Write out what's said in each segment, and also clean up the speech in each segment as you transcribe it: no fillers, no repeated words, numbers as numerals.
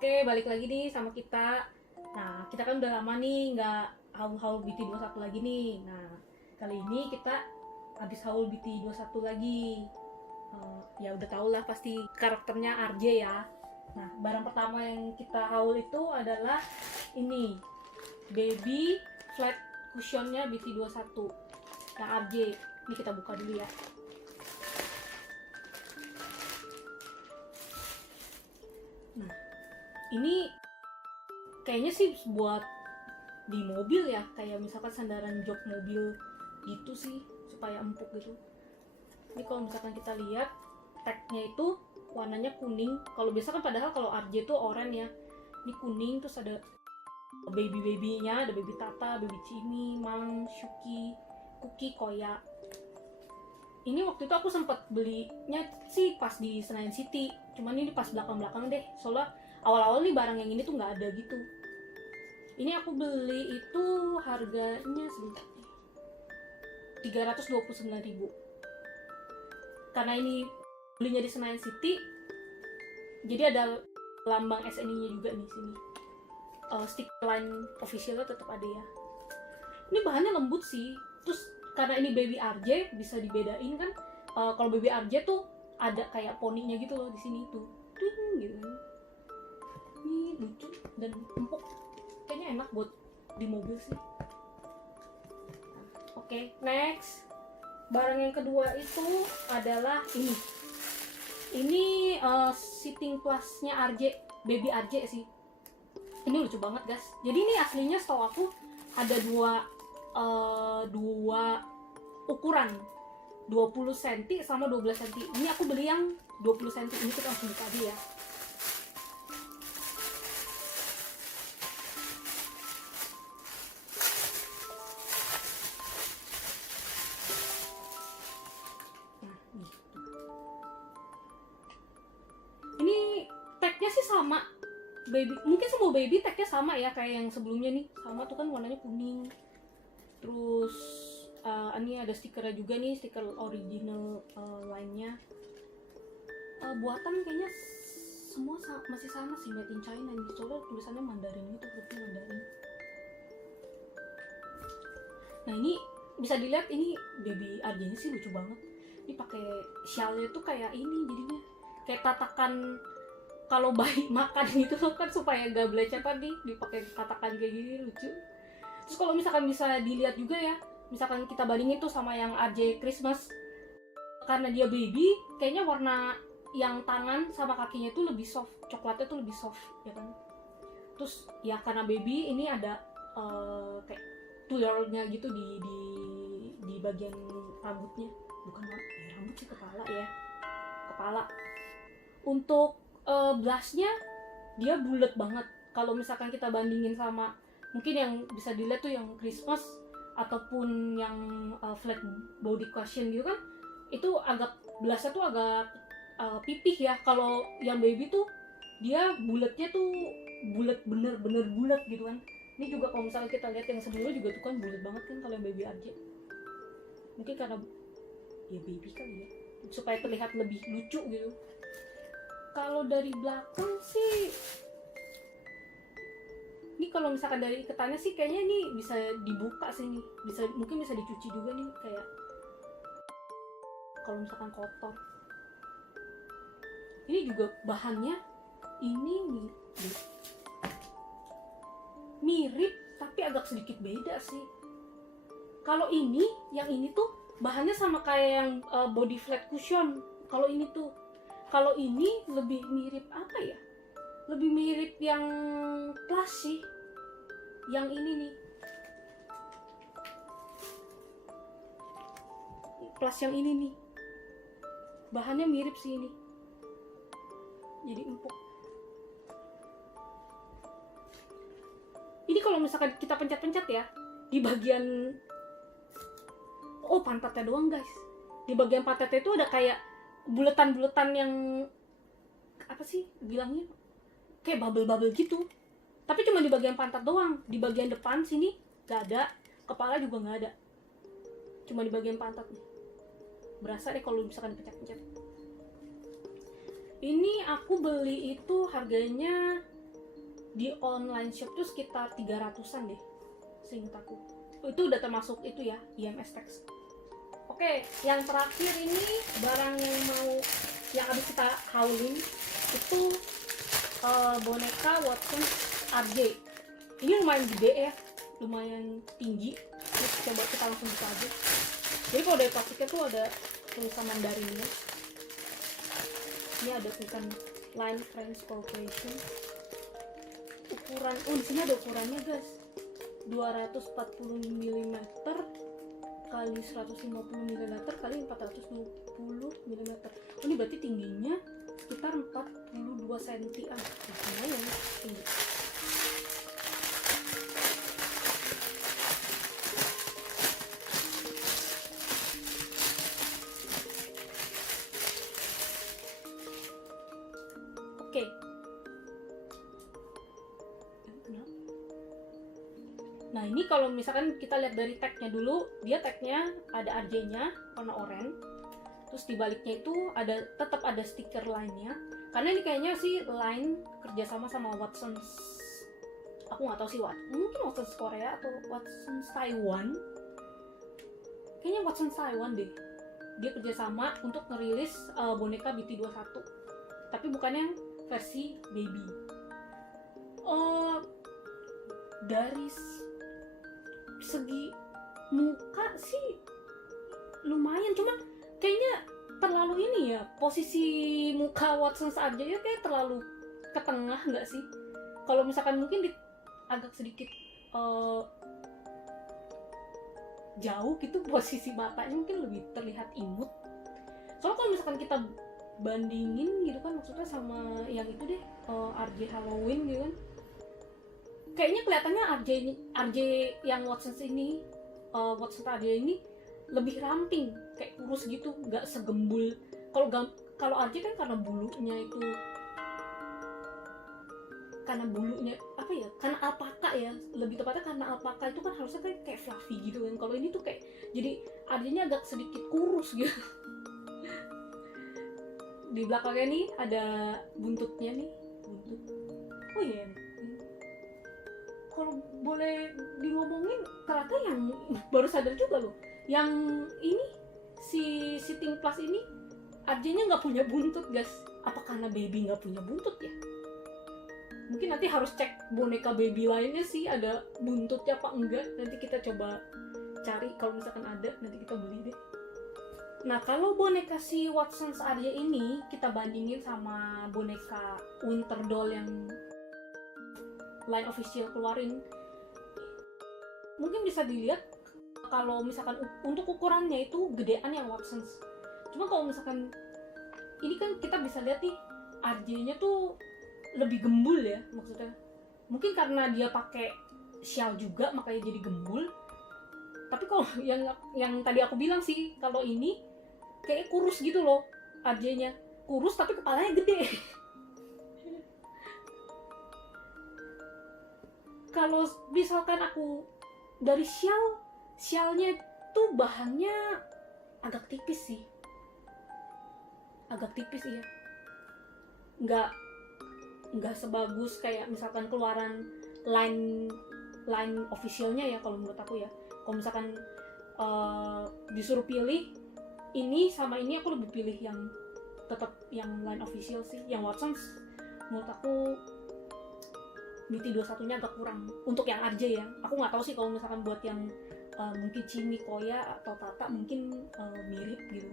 Oke, balik lagi nih sama kita. Nah, kita kan udah lama nih nggak haul-haul BT21 lagi nih. Nah, kali ini kita habis haul BT21 lagi. Ya udah tau lah pasti karakternya RJ ya. Nah, barang pertama yang kita haul itu adalah ini, baby flat cushionnya BT21 yang RJ. Ini kita buka dulu ya. Nah, ini kayaknya sih buat di mobil ya, kayak misalkan sandaran jok mobil gitu sih, supaya empuk gitu. Ini kalau misalkan kita lihat tagnya itu warnanya kuning. Kalau biasa kan padahal kalau RJ tuh oranye ya, ini kuning. Terus ada baby-babynya, ada baby Tata, baby Cimi, Mang, Shuki, Kuki, Koya. Ini waktu itu aku sempat belinya sih pas di Senayan City, cuman ini pas belakang-belakang deh, soalnya awal-awal nih barang yang ini tuh nggak ada gitu. Ini aku beli itu harganya sebentar nih, 329.000. Karena ini belinya di Senayan City, jadi ada lambang SNI-nya juga nih sini. Stiker line officialnya tetap ada ya. Ini bahannya lembut sih. Terus karena ini baby RJ bisa dibedain kan. Kalau baby RJ tuh ada kayak poninya gitu loh di sini tuh, twing gitu kan. Ini lucu dan empuk. Kayaknya enak buat di mobil sih. Oke, next. Barang yang kedua itu adalah ini. Ini sitting plusnya RJ, baby RJ sih. Ini lucu banget guys. Jadi ini aslinya setahu aku ada dua ukuran, 20 cm sama 12 cm. Ini aku beli yang 20 cm. Ini kita langsung buka aja ya. Ini tagnya sih sama, baby, mungkin semua baby tagnya sama ya kayak yang sebelumnya nih, sama tuh kan warnanya kuning. Terus ini ada stikernya juga nih, stiker original lainnya. Buatan kayaknya semua masih sama sih, made in China nih, soalnya tulisannya Mandarin gitu, hurufnya Mandarin. Nah ini bisa dilihat, ini baby RJ-nya sih lucu banget. Ini pakai shellnya tuh kayak ini, jadinya kayak tatakan kalau bayi makan gitu loh kan, supaya gak belecetan nih, dipakai tatakan kayak gini, lucu. Terus kalau misalkan bisa dilihat juga ya, misalkan kita bandingin tuh sama yang RJ Christmas, karena dia baby, kayaknya warna yang tangan sama kakinya tuh lebih soft, coklatnya tuh lebih soft ya kan. Terus ya karena baby ini ada kayak tularnya gitu di bagian rambutnya, bukan rambut sih, kepala ya, kepala. Untuk blushnya dia bulat banget. Kalau misalkan kita bandingin sama mungkin yang bisa dilihat tuh yang Christmas ataupun yang flat body cushion gitu kan, itu agak blushnya tuh agak pipih ya. Kalau yang baby tuh dia bulatnya tuh bulat, bener-bener bulat gitu kan. Ini juga kalau misalnya kita lihat yang sebelumnya juga tuh kan bulat banget kan kalau yang baby RJ. Mungkin karena ya baby kali ya, supaya terlihat lebih lucu gitu. Kalau dari belakang sih, ini kalau misalkan dari iketannya sih kayaknya ini bisa dibuka sih nih, mungkin bisa dicuci juga nih, kayak kalau misalkan kotor. Ini juga bahannya ini mirip tapi agak sedikit beda sih. Kalau ini, yang ini tuh bahannya sama kayak yang body flat cushion. Kalau ini tuh, kalau ini lebih mirip apa ya? Lebih mirip yang plus sih. Yang ini nih. Plus yang ini nih. Bahannya mirip sih ini. Jadi empuk. Ini kalau misalkan kita pencet-pencet ya, di bagian pantatnya doang guys. Di bagian pantatnya itu ada kayak buletan-buletan yang apa sih bilangnya, kayak bubble-bubble gitu, tapi cuma di bagian pantat doang. Di bagian depan sini gak ada, kepala juga gak ada, cuma di bagian pantat nih. Berasa deh kalau misalkan dipencet-pencet. Ini aku beli itu harganya di online shop tuh sekitar 300-an deh seingat aku. Itu udah termasuk itu ya, IMS tax. Oke, yang terakhir ini barang yang habis kita haulin itu boneka Watson RJ. Ini lumayan gede ya, lumayan tinggi. Terus coba kita langsung buka aja. Jadi kalau dari plastiknya tuh ada tulisan Mandarinnya. Ini ada tulisan Line Friends Corporation. Ukuran, di sini ada ukurannya guys. 240 mm kali 150 mm kali 420 mm. Ini berarti tingginya sekitar 42 cm. Lumayan tinggi. Oke. Nah ini kalau misalkan kita lihat dari tagnya dulu, dia tagnya ada RJ-nya warna oranye, terus di baliknya itu tetap ada stiker Line-nya, karena ini kayaknya sih Line kerjasama sama Watsons, aku nggak tahu sih mungkin Watsons Korea atau Watsons Taiwan, kayaknya Watsons Taiwan deh, dia kerjasama untuk ngerilis boneka BT21, tapi bukan yang versi baby. Dari segi muka sih lumayan, cuma kayaknya terlalu ini ya, posisi muka Watson aja ya kayak terlalu ke tengah nggak sih? Kalau misalkan mungkin agak sedikit jauh gitu posisi matanya mungkin lebih terlihat imut. Soalnya kalau misalkan kita bandingin gitu kan, maksudnya sama yang itu deh, RJ Halloween gitu kan, kayaknya kelihatannya RJ yang Watson ini, Watson RJ ini lebih ramping, kayak kurus gitu, nggak segembul. Kalau RJ kan karena bulunya apa ya? Karena alpaka ya, lebih tepatnya karena alpaka itu kan harusnya kayak fluffy gitu kan. Kalau ini tuh kayak jadi RJ-nya agak sedikit kurus gitu. Di belakangnya nih ada buntutnya nih, buntut. Oh iya. Kalau boleh ngomongin, ternyata yang baru sadar juga loh, yang ini si Sitting Plus ini RJ-nya nggak punya buntut guys. Apa karena baby nggak punya buntut ya? Mungkin nanti harus cek boneka baby lainnya sih ada buntutnya apa enggak. Nanti kita coba cari, kalau misalkan ada nanti kita beli deh. Nah kalau boneka si Watsons RJ ini kita bandingin sama boneka Winter Doll yang Line official keluarin, mungkin bisa dilihat kalau misalkan untuk ukurannya itu gedean yang Watsons. Cuma kalau misalkan ini kan kita bisa lihat nih RJ-nya tuh lebih gembul ya, maksudnya mungkin karena dia pakai shawl juga makanya jadi gembul. Tapi kalau yang tadi aku bilang sih, kalau ini kayak kurus gitu loh, RJ-nya kurus tapi kepalanya gede. Kalau misalkan aku dari shellnya tuh bahannya agak tipis sih, ya, nggak sebagus kayak misalkan keluaran line officialnya ya. Kalau menurut aku ya, kalau misalkan disuruh pilih ini sama ini, aku lebih pilih yang tetap yang line official sih. Yang Watsons menurut aku BT21-nya agak kurang untuk yang RJ ya. Aku nggak tahu sih kalau misalkan buat yang mungkin Chimi, Koya atau Tata mungkin mirip gitu.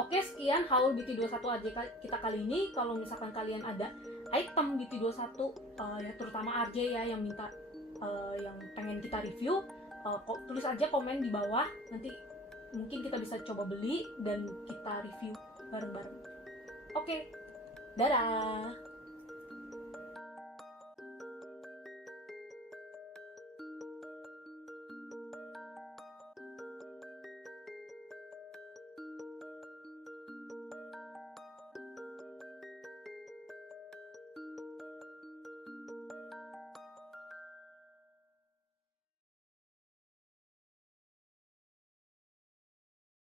Oke, sekian haul BT21 RJ kita kali ini. Kalau misalkan kalian ada item BT21 ya terutama RJ ya yang minta yang pengen kita review, tulis aja komen di bawah, nanti mungkin kita bisa coba beli dan kita review bareng-bareng. Oke, dadah.